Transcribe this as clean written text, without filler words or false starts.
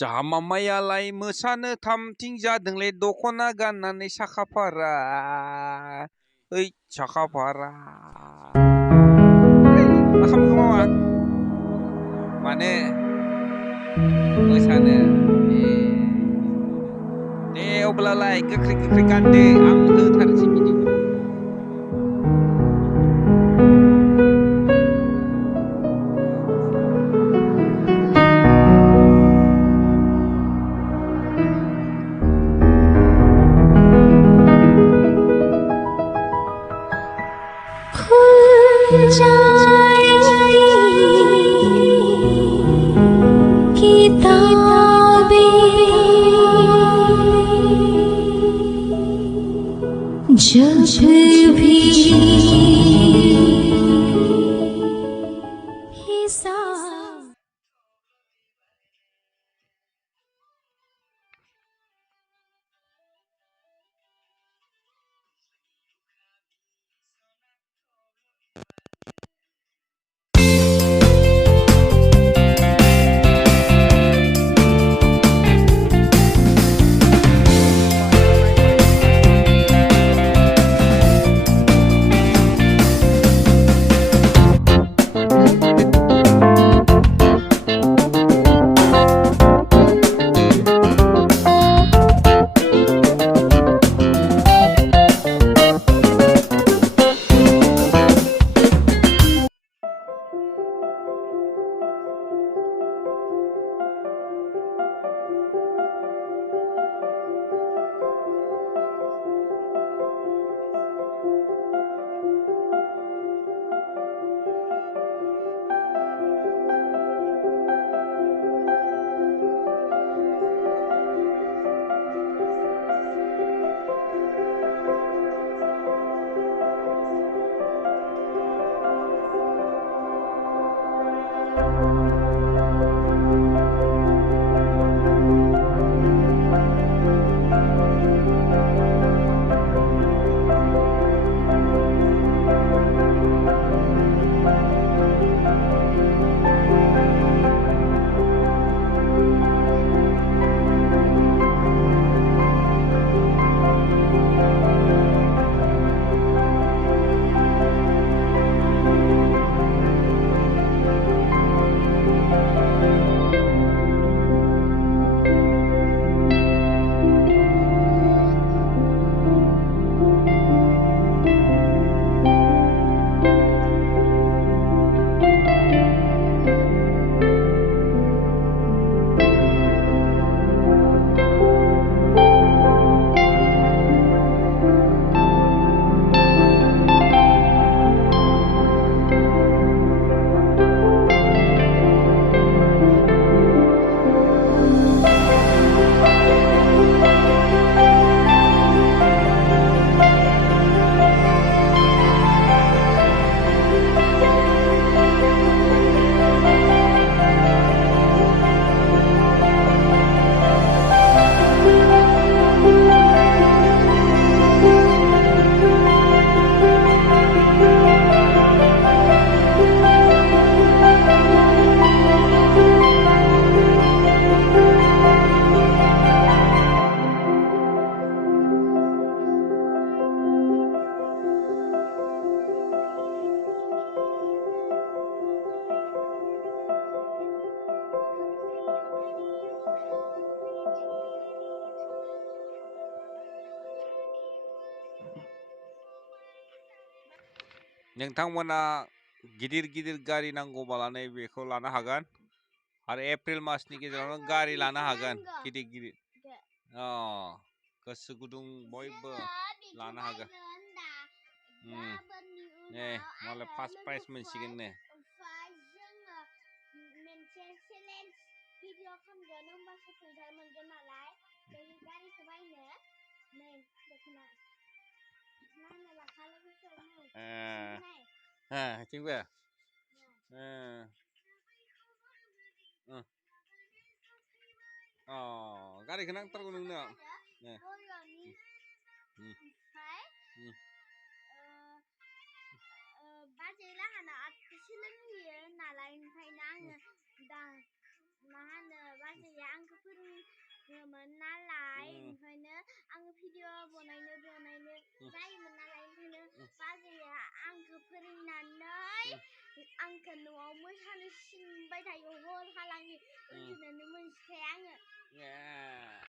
जाहा मामायालाय मोसानो थामथिं जादोंलै दख'ना गाननानै साखाफारा ओइ साखाफारा मा खालामखो मामा माने मोसानो दे अब्लालाय गोख्रै गोख्रै गानदो आं होथारसै भिडिअखौ जब भी हिसाब नोंथांमोना गिदिर गिदिर गारि नांगौबालाय बेखौ लानो हागोन आरो एप्रिल मासनि गेजेरावनो गारि लानो हागोन गिदिर गिदिर गोसो गुदुं बयबो लानो हागोन ए मालाय फार्स्ट प्राइज मोनसिगोन नो मोनसे चेलेन्ज भिडिअ खालामगोन होमबासो फैसा मोनगोन नालाय बे गारिखौ बायनो नै दख'ना नायनो लाखा लोगोसे नै थिगबो गारिखौ नांथारगौ नोंनो बाजै लाहाना सोलोंहैयो नालाय ओंखायनो आङो दा मा होनो बाजैया आंखौ रोङोमोन नालाय उम ओंखायनो आङो भिडिअ बनायनो जायोमोन नालाय ओंखायनो बाजैया आंखौ फोरोंनानै आंखौ न'आव मोसानो सिनबाय थायो हरहालागै उन्दुनोनो मोनखाया आङो Yeah.